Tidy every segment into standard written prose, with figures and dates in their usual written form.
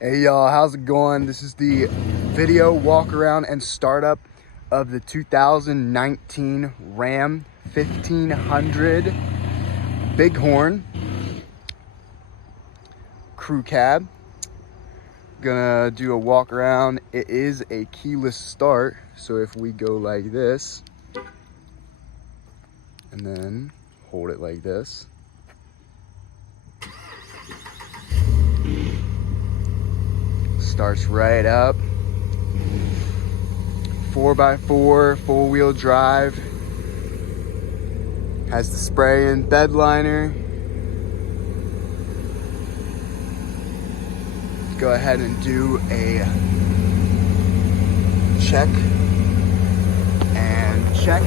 Hey y'all, how's it going? This is the video walk around and startup of the 2019 Ram 1500 Bighorn crew cab. Gonna do a walk around. It is a keyless start, so if we go like this and then hold it like this, starts right up. 4x4 four-wheel drive. Has the spray-in bed liner. Go ahead and do a check and check.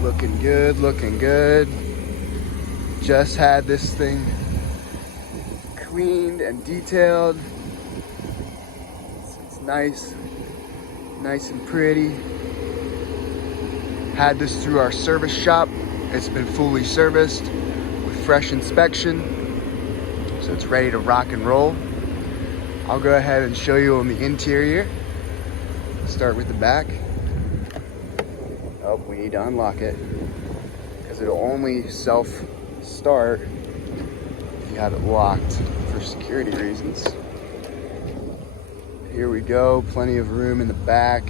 Looking good, looking good. Just had this thing cleaned and detailed. It's nice and pretty. Had this through our service shop. It's been fully serviced with fresh inspection, so it's ready to rock and roll. I'll go ahead and show you on the interior. Start with the back. Oh, we need to unlock it because it'll only self-start if you have it locked for security reasons. Here we go, plenty of room in the back.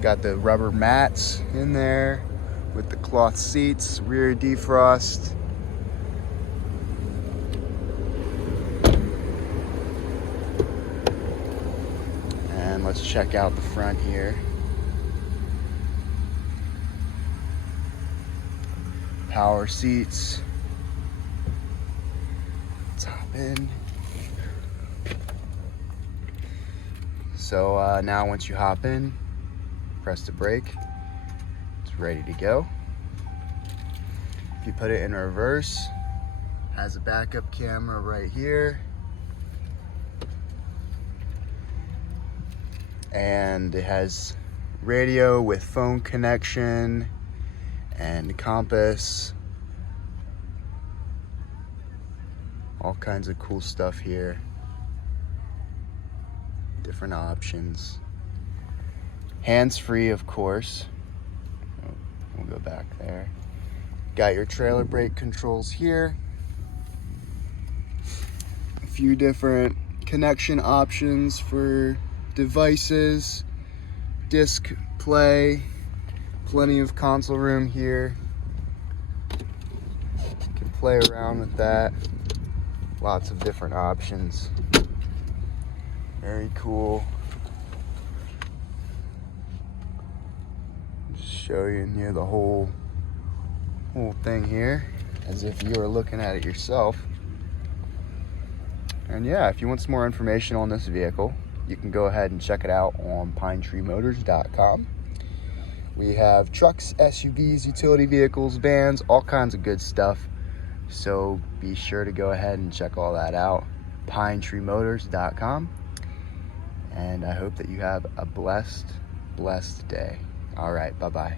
Got the rubber mats in there with the cloth seats, rear defrost. And let's check out the front here. Power seats. Let's hop in. So now once you hop in, press the brake, it's ready to go. If you put it in reverse, has a backup camera right here. And it has radio with phone connection and compass. All kinds of cool stuff here. Different options. Hands-free, of course. We'll go back there. Got your trailer brake controls here. A few different connection options for devices. Disc play. Plenty of console room here. You can play around with that. Lots of different options. Very cool. Show you near the whole thing here as if you were looking at it yourself. And yeah, if you want some more information on this vehicle, you can go ahead and check it out on PineTreeMotors.com. We have trucks, SUVs, utility vehicles, vans, all kinds of good stuff. So be sure to go ahead and check all that out. PineTreeMotors.com. And I hope that you have a blessed day. All right, bye-bye.